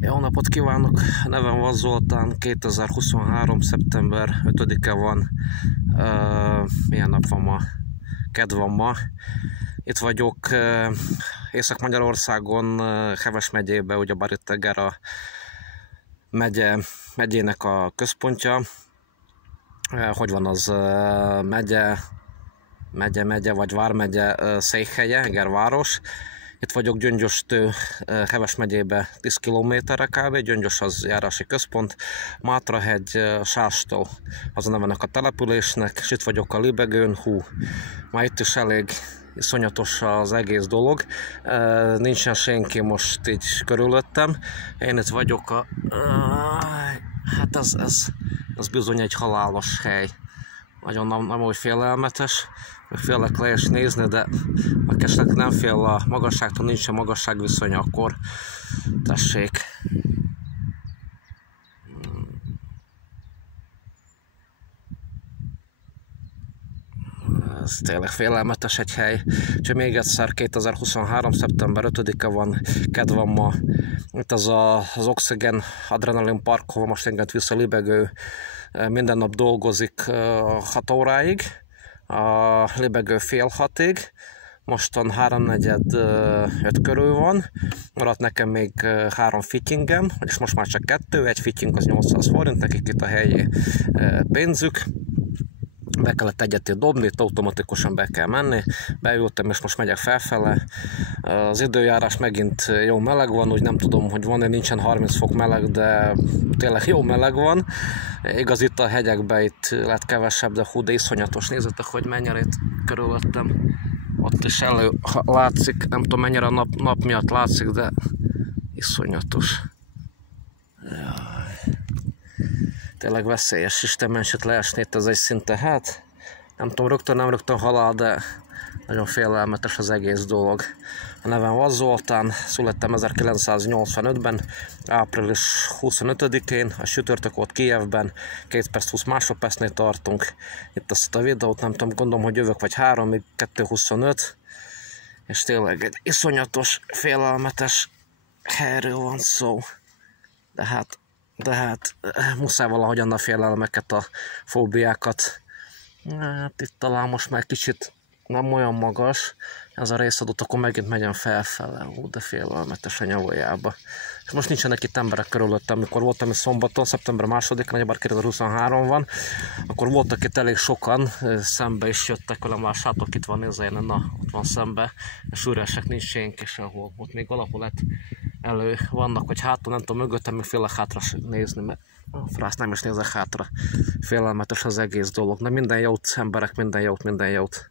Jó napot kívánok! Nevem Vas Zoltán, 2023. szeptember 5-e van. Milyen nap van ma? Kedd van ma. Itt vagyok Észak-Magyarországon, Heves megyébe, ugyebár itt Egera megyének a központja. Hogy van az megye vagy vármegye székhelye, Egerváros. Itt vagyok Gyöngyöstől Heves megyébe 10 km-re kb. Gyöngyös az járási központ, Mátrahegy, Sástó az a nevenek a településnek, és itt vagyok a Libegőn. Már itt is elég iszonyatos az egész dolog, nincsen senki most így körülöttem, én itt vagyok hát ez bizony egy halálos hely, nagyon nem úgy félelmetes, meg félek le és nézni, de akesnek nem fél a magasságtól, nincsen magasságviszony, akkor tessék. Ez tényleg félelmetes egy hely. Úgyhogy még egyszer 2023. szeptember 5-e van, kedd van ma. Itt az Oxygen Adrenalin Park, hova most enged vissza Libegő, minden nap dolgozik 6 óráig, a Libegő fél 6-ig, mostan 3-4-5 körül van, maradt nekem még 3 fityingem, és most már csak 2, egy fitying az 800 forint, nekik itt a helyi pénzük. Be kellett egyet dobni, itt automatikusan be kell menni, beültem és most megyek felfele. Az időjárás megint jó meleg van, úgy nem tudom, hogy van-e, nincsen 30 fok meleg, de tényleg jó meleg van. Igaz, itt a hegyekben itt lett kevesebb, de de iszonyatos. Nézzétek, hogy mennyire itt körülöttem. Ott is látszik, nem tudom mennyire a nap miatt látszik, de iszonyatos. Tényleg veszélyes, Isten menset leesni itt, ez egy szinte, hát nem tudom, nem rögtön halál, de nagyon félelmetes az egész dolog. A nevem Vas Zoltán, születtem 1985-ben, április 25-én, a sütörtök volt Kijevben, 2 perc 20 másodpercnél tartunk. Itt azt a videót, nem tudom, gondolom, hogy jövök vagy 3, még 2:25, és tényleg egy iszonyatos, félelmetes helyről van szó. De hát muszáj valahogyan a félelmeket, a fóbiákat. Hát itt talán most már kicsit nem olyan magas ez a részadott, akkor megint megyem felfele. De félelmetes a nyavajába. És most nincsenek itt emberek körülöttem. Amikor voltam itt szombaton, szeptember 2-án, nagyjából 2023 van, akkor voltak itt elég sokan, szembe is jöttek velem, lássátok, itt van nézze, ott van szembe, és üresek, nincs senki sehol. Ott még valahol lett elő vannak, hogy hátul, nem tudom, mögöttem még félek hátra nézni, mert a frász nem is nézek hátra. Félelmetes az egész dolog. Na minden jót, emberek, minden jót.